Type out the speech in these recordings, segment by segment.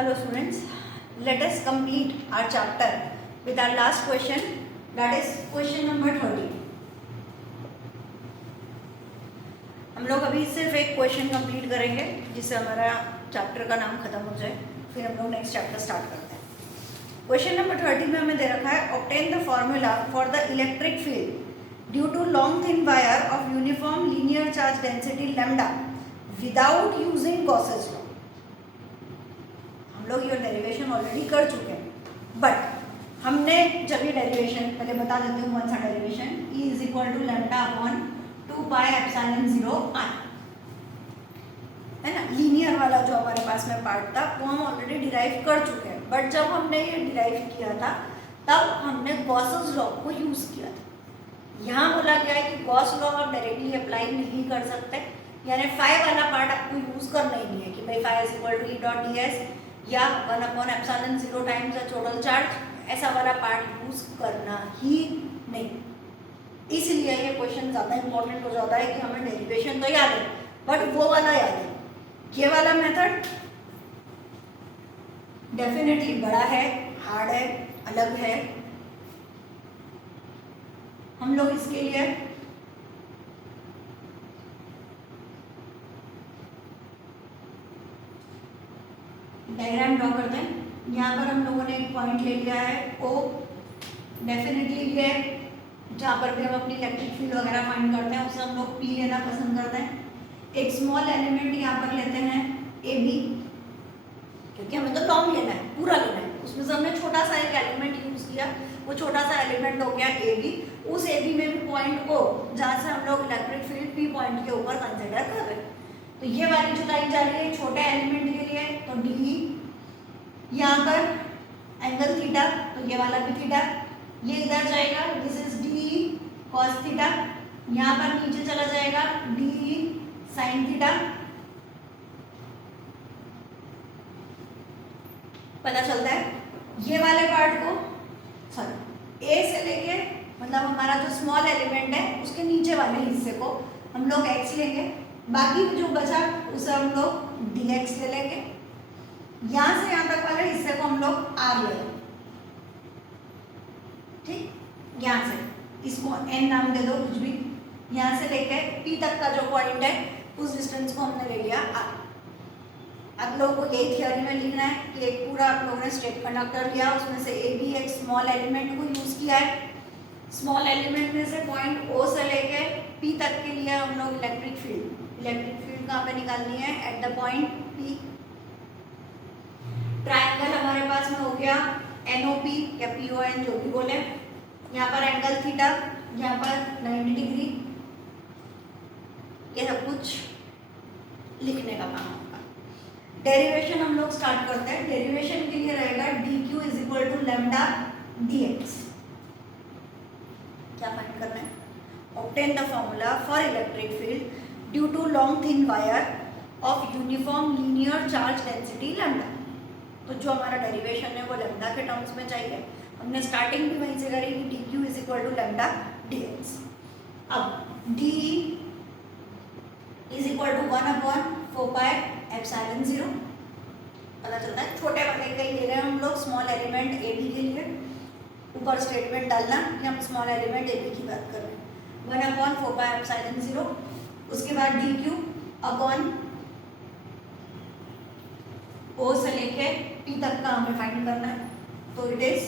Hello students, let us complete our chapter with our last question, that is question number 30. हम लोग अभी सिर्फ एक क्वेश्चन कंप्लीट करेंगे जिससे हमारा चैप्टर का नाम खत्म हो जाए, फिर हम लोग नेक्स्ट चैप्टर स्टार्ट करते हैं। क्वेश्चन नंबर 30 में हमें दे रखा है obtain the formula for the electric field due to long thin wire of uniform linear charge density lambda without using Gauss's law. हम लोग ये डेरिवेशन ऑलरेडी कर चुके हैं, बट हमने जब ये डेरिवेशन पहले बता देती हूँ, कौन सा derivation, E is equal to lambda upon 2 pi epsilon 0 I, है ना। लीनियर वाला जो हमारे पास में पार्ट था वो हम ऑलरेडी डिराइव कर चुके हैं, बट जब हमने ये डिराइव किया था तब हमने गॉसेस लॉ को यूज किया था। यहाँ बोला गया है कि गॉस लॉ आप डायरेक्टली अप्लाई नहीं कर सकते, यानी फाई वाला पार्ट आपको यूज करना ही नहीं है कि भाई phi is equal to E dot ds या 1 upon epsilon 0 times the total charge, ऐसा वाला पार्ट यूज करना ही नहीं। इसलिए ये क्वेश्चन ज़्यादा इंपॉर्टेंट हो जाता है कि हमें डेरिवेशन तो याद है बट वो वाला याद है। ये वाला मेथड डेफिनेटली बड़ा है, हार्ड है, अलग है। हम लोग इसके लिए डायग्राम ड्रॉ करते हैं। यहाँ पर हम लोगों ने एक पॉइंट ले लिया है O, डेफिनेटली ये जहाँ पर भी हम अपनी इलेक्ट्रिक फील्ड वगैरह फाइंड करते हैं उसे हम लोग P लेना पसंद करते हैं। एक स्मॉल एलिमेंट यहाँ पर लेते हैं AB, क्योंकि हमें तो लॉन्ग लेना है, पूरा लेना है, उसमें से हमने छोटा सा एक एलिमेंट यूज किया, वो छोटा सा एलिमेंट हो गया AB। उस AB में भी पॉइंट O जहाँ से हम लोग इलेक्ट्रिक फील्ड P पॉइंट के ऊपर कंसिडर कर रहे हैं। तो ये वाली जो लाइन जा रही है छोटे एलिमेंट के लिए, तो DE, यहाँ पर एंगल थीटा, तो ये वाला भी थीटा, ये इधर जाएगा, this is DE cos theta, यहाँ पर नीचे चला जाएगा DE sin थीटा। पता चलता है ये वाले पार्ट को, सॉरी A से लेके मतलब हमारा जो स्मॉल एलिमेंट है उसके नीचे वाले हिस्से को हम लोग x लेंगे, बाकी जो बचा उसे हम लोग dx ले लेंगे, यहाँ से यहाँ तक वाले हिस्से को हम लोग r लेंगे। ठीक, यहाँ से इसको n नाम दे दो कुछ भी, यहाँ से लेके P तक का जो पॉइंट है उस डिस्टेंस को हमने ले लिया r। आप लोगों को यही थियोरी में लिखना है कि एक पूरा आप लोगों ने स्ट्रेट कंडक्टर लिया, उसमें से A भी एक स्मॉल एलिमेंट को यूज किया है, स्मॉल एलिमेंट में से पॉइंट O से लेके P तक के लिए हम लोग इलेक्ट्रिक फील्ड कहाँ पे निकालनी है, at the point P। Triangle हमारे पास में हो गया NOP या PON जो भी बोले, यहाँ पर एंगल थीटा, यहाँ पर 90 डिग्री, ये सब कुछ लिखने का काम होगा। डेरिवेशन हम लोग स्टार्ट करते हैं। डेरिवेशन के लिए रहेगा dq is equal to lambda dx। क्या फाइंड करना है, obtain the formula for electric field due to long thin wire of uniform linear charge density lambda. तो जो हमारा डेरिवेशन है वो लैम्डा के टर्म्स में चाहिए। हमने स्टार्टिंग भी वहीं से करी, dq is equal to lambda dx। अब d is equal to 1 upon 4 pi epsilon 0। पता चलता है छोटे वाले का ही ले रहे हैं हम लोग, स्मॉल एलिमेंट AB के लिए ऊपर स्टेटमेंट डालना कि हम स्मॉल एलिमेंट AB की बात कर रहे हैं, 1 अपॉन 4 पाई एप्सिलॉन 0। उसके बाद dq अपॉन O से लेके P तक का हमें फाइंड करना है, तो इट इज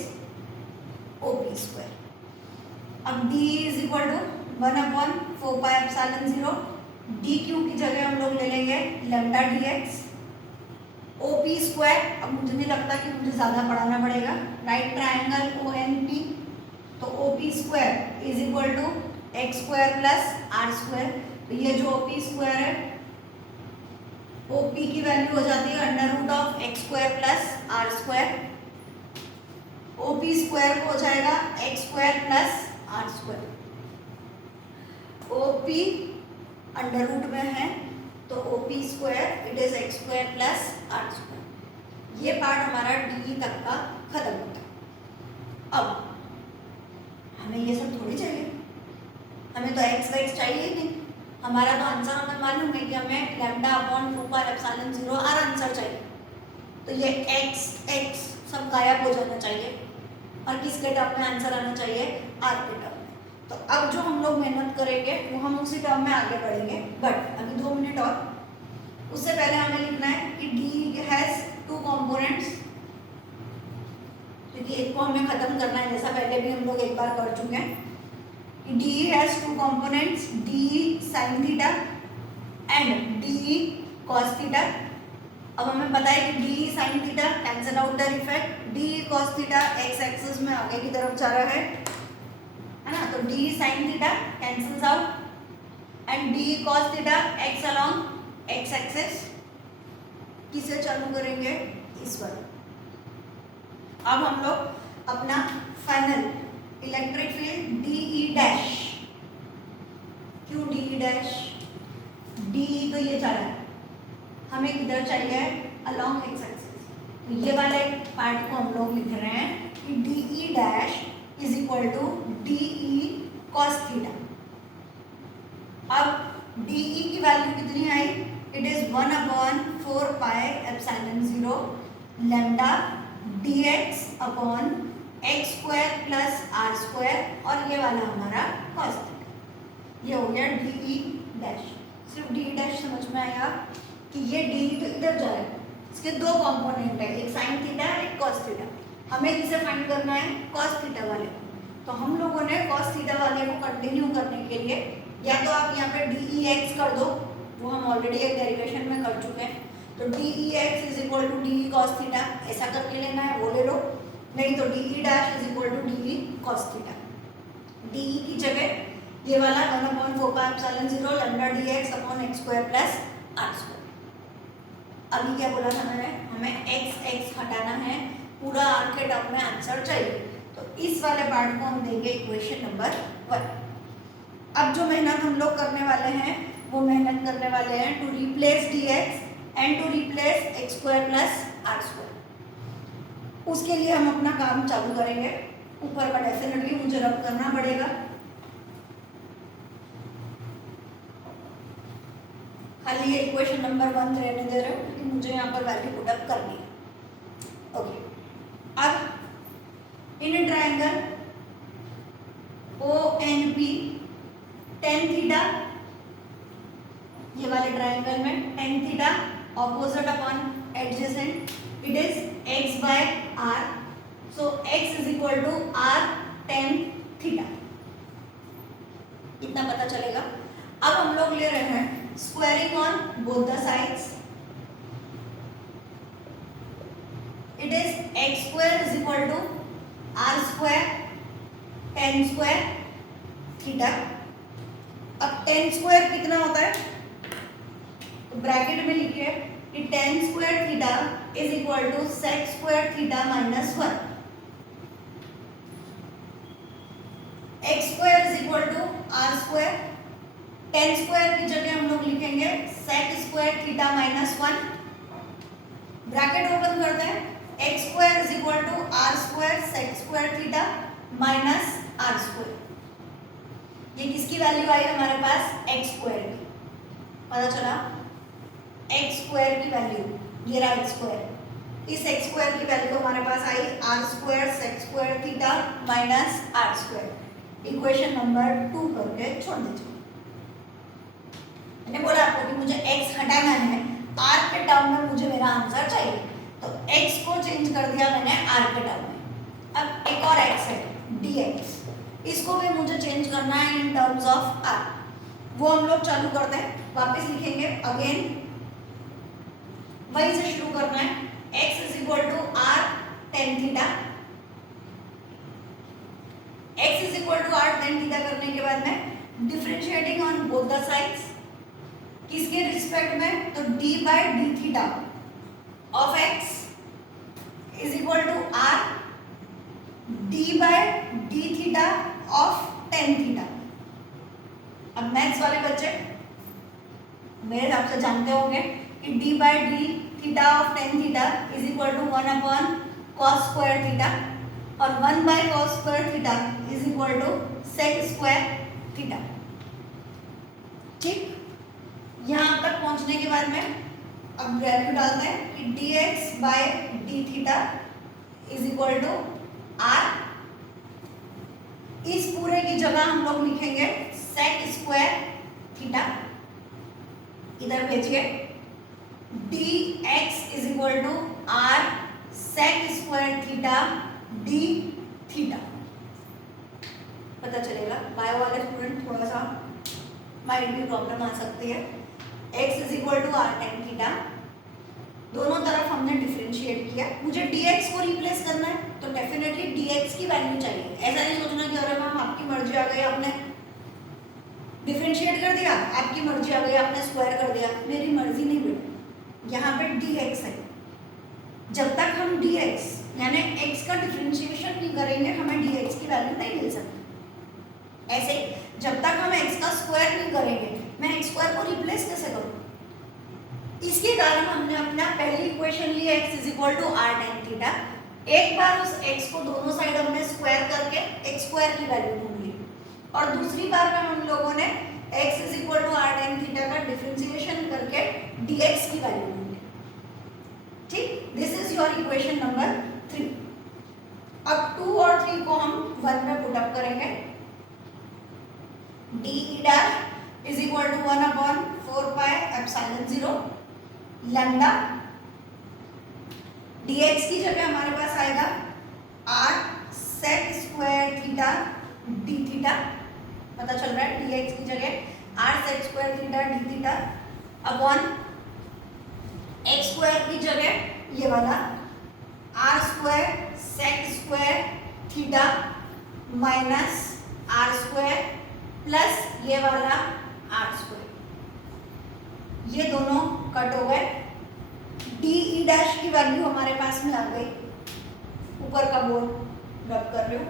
OP स्क्वायर। अब D is equal to 1 upon 4 pi epsilon 0, dq की जगह हम लोग ले लेंगे लैम्डा dx, OP स्क्वायर। अब मुझे नहीं लगता कि मुझे ज़्यादा पढ़ाना पड़ेगा, राइट ट्रायंगल ONP, तो OP square is equal to x square plus r square. तो ये जो OP स्क्वायर है, OP की वैल्यू हो जाती है under root of x square plus r square. OP square हो जाएगा x square plus r square. OP under root में है तो OP square it is x square plus r square. ये पार्ट हमारा DE तक का खत्म होता है। अब हमें ये सब थोड़ी चाहिए, हमें तो x वाइक्स चाहिए ही नहीं, हमारा तो आंसर हमें मालूम है कि हमें lambda upon 2 pi epsilon 0 R answer चाहिए। तो ये एक्स एक्स सब गायब हो जाना चाहिए और किसके टर्म में आंसर आना चाहिए, आर के टर्म में। तो अब जो हम लोग मेहनत करेंगे वो हम उसी टर्म में आगे बढ़ेंगे, बट अभी 2 मिनट और। उससे पहले हमें लिखना है कि डी हैज 2 कंपोनेंट्स, क्योंकि एक को हमें खत्म करना है, जैसा पहले भी हम लोग एक बार कर चुके हैं कि D has 2 components, D sine theta and D cos theta. अब हमें पता है कि D sine theta cancel out the effect, D cos theta x axis में आगे की तरफ जा रहा है ना, तो D sine theta cancels out and D cos theta x along x axis. किसे चालू करेंगे, इस पर। अब हम लोग अपना final electric field D E dash, क्यों डी ई डैश, डी तो ये जा रहा है, हमें किधर चाहिए, अलोंग एक्स एक्सिस। तो ये वाले पार्ट को हम लोग लिख रहे हैं कि D E dash is equal to D E cos theta. अब डी ई की वैल्यू कितनी आई, it is 1/4 pi epsilon 0 lambda D X upon X square plus R square, और ये वाला हमारा कॉस थीटा। ये हो गया डी ई डैश। सिर्फ डी ई डैश समझ में आया कि ये डी तो इधर जा रहा है, इसके 2 कंपोनेंट है, एक साइन थीटा एक कॉस थीटा। हमें किसे फाइंड करना है, कॉस थीटा वाले को। तो हम लोगों ने कॉस थीटा वाले को कंटिन्यू करने के लिए या तो आप यहाँ पे डी ई एक्स कर दो, वो हम ऑलरेडी एक डेरिवेशन में कर चुके हैं, तो D E X is equal to D E cos theta, ऐसा करके लेना है, वो ले लो। नहीं तो D E dash is equal to D E cos theta. D E की जगह ये वाला 1/4 pi epsilon 0 lambda D X upon X square plus R square. अभी क्या बोला था मैंने, हमें एक्स एक्स हटाना है, पूरा आर के टर्म में आंसर चाहिए, तो इस वाले पार्ट को हम देंगे इक्वेशन नंबर 1। अब जो मेहनत हम लोग करने वाले हैं वो मेहनत करने वाले हैं to replace D X and to replace X square plus R square. उसके लिए हम अपना काम चालू करेंगे। ऊपर का डेफिनेटली मुझे रब करना पड़ेगा, खाली ये इक्वेशन नंबर 1 रहने दे रहे हो क्योंकि मुझे यहाँ पर वैल्यू पुट अप करनी है। ओके, अब in triangle O N P tan theta, ये वाले ट्रायंगल में tan theta opposite upon adjacent, it is X by R, so X is equal to are tan theta. इतना पता चलेगा। अब हम लोग ले रहे हैं squaring on both the sides, it is x square is equal to r square tan square theta। अब tan square कितना होता है, तो ब्रैकेट में लिखिए कि tan square theta is equal to sec square theta minus 1। x square is equal to r square, tan square की जगह हम लोग लिखेंगे sec square theta minus 1, bracket open करते हैं, x square is equal to r square sec square theta minus are square. ये किसकी value आई हमारे पास, एक्स स्क्वायर की। पता चला एक्स स्क्वायर की वैल्यू, ये रहा एक्स स्क्वायर, इस एक्स स्क्वायर की वैल्यू हमारे पास आई R square sec square theta minus are square. Equation number 2 करके छोड़ दीजिए। मैंने बोला आपको कि मुझे x हटाना है, r के टर्म में मुझे मेरा आंसर चाहिए, तो x को चेंज कर दिया मैंने r के टर्म में। अब एक और x है dx, इसको भी मुझे चेंज करना है इन टर्म्स ऑफ r, वो हम लोग चालू करते हैं। वापस लिखेंगे अगेन, वहीं से शुरू करना है, x is equal to r tan theta, x is equal to r tan theta करने के बाद में differentiating on both the sides, किसके रिस्पेक्ट में, तो d by d theta of x is equal to r d by d theta of tan theta. अब maths वाले बच्चे मेरे हिसाब से जानते होंगे कि d by d theta of tan theta is equal to 1 upon cos square theta, और 1 by cos square theta is equal to sec square theta. ठीक, यहाँ तक पहुंचने के बाद में अब वैल्यू डालते हैं कि dx by d theta is equal to r. इस पूरे की जगह हम लोग लिखेंगे सेक स्क्वायर थीटा, इधर भेजिए dx is equal to r sec square theta d theta. पता चलेगा। बायो वाले स्टूडेंट थोड़ा सा माइंड में प्रॉब्लम आ सकती है। x is equal to are tan theta, दोनों तरफ हमने डिफरेंशिएट किया। मुझे dx को रिप्लेस करना है तो डेफिनेटली dx की वैल्यू चाहिए। ऐसा नहीं सोचना कि अरे मैम आपकी मर्जी आ गई, आपने डिफरेंशिएट कर दिया, आपकी मर्जी आ गई, आपने स्क्वायर कर दिया। मेरी मर्जी नहीं बेटा, यहाँ पे dx है। जब तक हम dx यानी x का डिफरेंशिएशन नहीं करेंगे हमें dx की वैल्यू नहीं मिल सकती। ऐसे जब तक हम x का स्क्वायर नहीं करेंगे मैं x स्क्वायर को रिप्लेस कैसे करूँ? इसके कारण हमने अपना पहली इक्वेशन ली x is equal to are tan theta. एक बार उस x को दोनों साइड हमने स्क्वायर करके x स्क्वायर की वैल्यू ढूंढ ली, और दूसरी बार में हम लोगों ने x is equal to are tan theta का डिफरेंशिएशन करके dx की वैल्यू ढूंढ ली। ठीक, this is your equation number 3। अब 2 और 3 को हम 1 में पुट अप करेंगे। D dash is equal to 1 upon 4 pi epsilon 0 lambda. dx की जगह हमारे पास आएगा r sec square theta d theta. पता चल रहा है dx की जगह r sec square theta d theta upon x square की जगह ये वाला r square sec square theta minus r square plus ये वाला r स्क्वायर। ये दोनों कट हो गए। डी ई डैश की वैल्यू हमारे पास में आ गई। ऊपर का बोर्ड रब कर रही हूँ।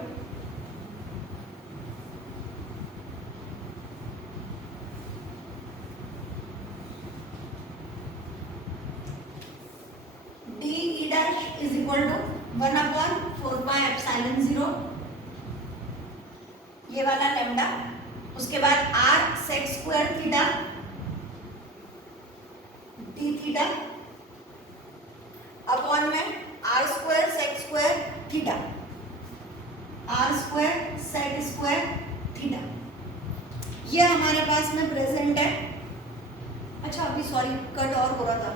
D E dash is equal to 1 upon 4 pi epsilon 0 ये वाला लैम्डा। उसके बाद r sec square theta d theta upon में r square sec square theta, r square sec square theta. ये हमारे पास में प्रेजेंट है। अच्छा अभी सॉरी कट और हो रहा था,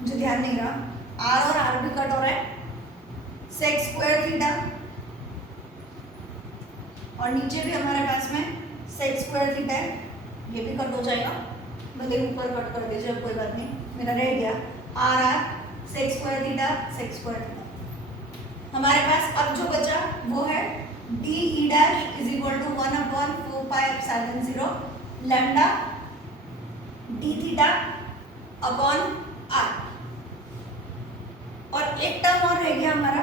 मुझे ध्यान नहीं रहा। r और r भी कट हो रहा है। सेक स्क्वायर थीटा और नीचे भी हमारे पास में सेक स्क्वायर थीटा है, ये भी कट हो जाएगा। भले ऊपर कट कर दीजिए, कोई बात नहीं, मेरा रह गया r r sec square theta sec square theta. हमारे पास अब जो बचा वो है d E dash is equal to 1 upon 4 pi epsilon 0 lambda d theta upon r. और एक टर्म और रह गया हमारा,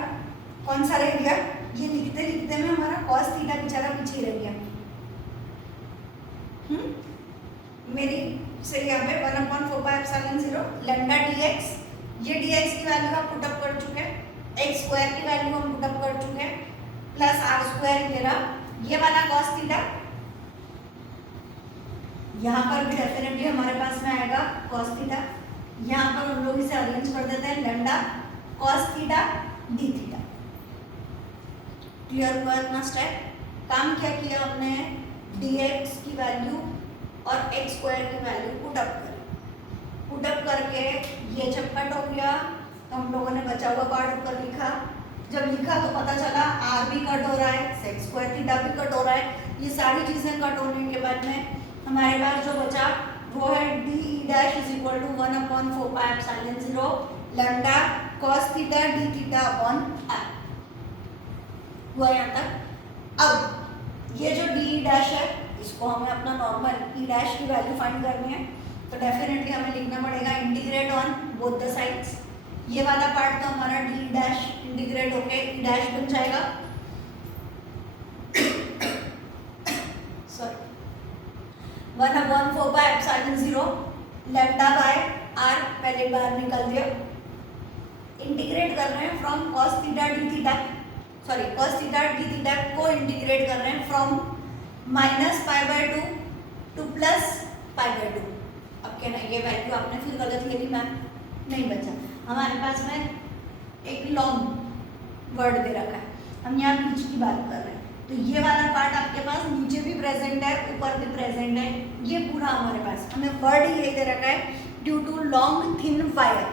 कौन सा रह गया? ये लिखते लिखते में हमारा कॉस थीटा बेचारा पीछे रह गया। मेरी से यहाँ पे 1 upon 4 pi epsilon 0 lambda dx, ये dx की वैल्यू हम पुट अप कर चुके हैं, x स्क्वायर की वैल्यू हम पुट अप कर चुके हैं, प्लस r स्क्वायर ये रहा, ये वाला cos थीटा। यहाँ पर भी डेफिनेटली हमारे पास में आएगा cos थीटा। यहाँ पर हम लोग इसे अरेंज कर देते हैं lambda cos theta d theta. Clear हुआ इतना स्टेप? काम क्या किया हमने? dx की वैल्यू और x स्क्वायर की वैल्यू पुट अप करें। पुट अप करके ये जब कट हो गया तो हम लोगों ने बचा हुआ पार्ट ऊपर लिखा। जब लिखा तो पता चला r भी कट हो रहा है, सेक स्क्वायर थीटा भी कट हो रहा है। ये सारी चीजें कट होने के बाद में हमारे पास जो बचा वो है d E dash is equal to 1 upon 4 pi epsilon 0 lambda cos theta d theta upon r। हुआ यहाँ तक। अब ये जो डी ई डैश है इसको हमें अपना नॉर्मल ई डैश की वैल्यू फाइंड करनी है, तो डेफिनेटली हमें लिखना पड़ेगा integrate on both the sides. ये वाला पार्ट तो हमारा डी डैश इंटीग्रेट होके ई डैश बन जाएगा। Sorry 1 upon 4 pi epsilon 0 lambda by r, पहले बार निकल दिया। इंटीग्रेट कर रहे हैं from cos theta d theta, sorry cos theta d theta को इंटीग्रेट कर रहे हैं फ्रॉम -π/2 टू +π/2। अब कहना ये वैल्यू आपने फिर गलत ले ली मैम, नहीं बचा। हमारे पास में एक लॉन्ग वर्ड दे रखा है, हम यहाँ बीच की बात कर रहे हैं, तो ये वाला पार्ट आपके पास नीचे भी प्रेजेंट है, ऊपर भी प्रेजेंट है, ये पूरा हमारे पास, हमें वर्ड ये दे रखा है due to long thin wire.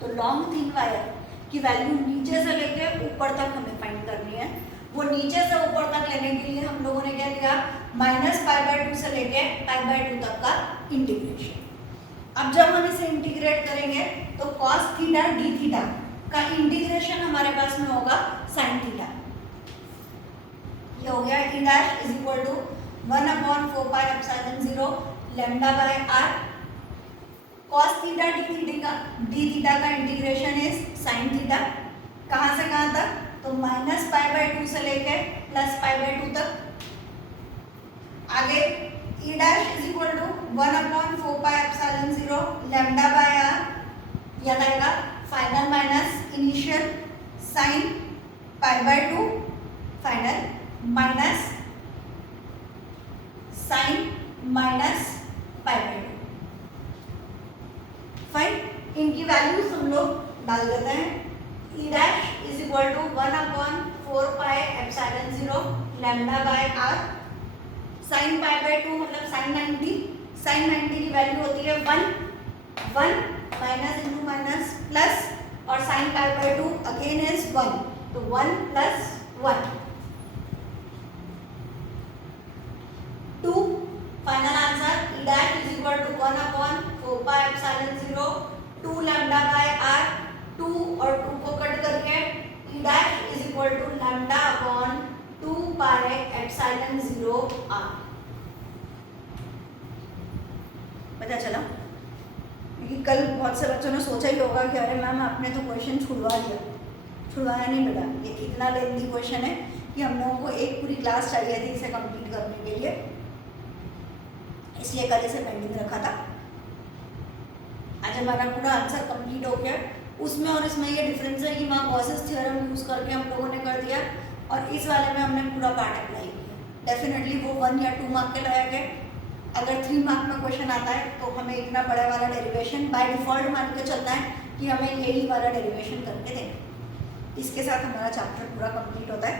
तो लॉन्ग थिन वायर की वैल्यू नीचे से लेके ऊपर तक हमें फाइंड करनी है। वो नीचे से ऊपर तक लेने के लिए हम लोगों ने क्या लिया, -π/2 से लेके π/2 तक का इंटीग्रेशन। अब जब हम इसे इंटीग्रेट करेंगे तो cos थीटा d थीटा का इंटीग्रेशन हमारे पास में होगा sin थीटा। ये हो गया e dash is equal to 1/4πε0 λ/r। cos theta d theta का इंटीग्रेशन इज sin थीटा। कहाँ से कहाँ तक, तो -π/2 से लेके +π/2 तक। आगे e dash is equal to 1/4πε0 λ/r, यह आएगा final minus initial sin π/2 final minus sin minus π/2। Fine, इनकी वैल्यूज हम लोग डाल देते हैं। e dash is equal to 1/4πε0 λ/r। sin π/2 मतलब sin 90, sin 90 की वैल्यू होती है 1 माइनस इंटू माइनस प्लस, और sin π/2 अगेन इज 1, तो 1 + 1 2। Final answer e dash is equal to 1/4πε0 2 λ/r। 2 और 2 को कट करके e dash is equal to λ/2πε0r। पता चला? क्योंकि कल बहुत से बच्चों ने सोचा ही होगा कि अरे मैम आपने तो क्वेश्चन छुड़वा दिया। छुड़वाया नहीं बेटा, ये इतना लेंथी क्वेश्चन है कि हम लोगों को एक पूरी क्लास चाहिए थी इसे कंप्लीट करने के लिए, इसलिए कल इसे पेंडिंग रखा था। आज हमारा पूरा आंसर कंप्लीट हो गया। उसमें और इसमें ये डिफरेंस है कि वहाँ गॉसेस थ्योरम यूज़ करके हम लोगों ने कर दिया, और इस वाले में हमने पूरा पार्ट अप्लाई किया। डेफिनेटली वो 1 या 2 मार्क के लायक है। अगर 3 मार्क में क्वेश्चन आता है तो हमें इतना बड़ा वाला डेरिवेशन बाय डिफ़ॉल्ट मान के चलता है कि हमें यही वाला डेरिवेशन करके देना। इसके साथ हमारा चैप्टर पूरा कंप्लीट होता है।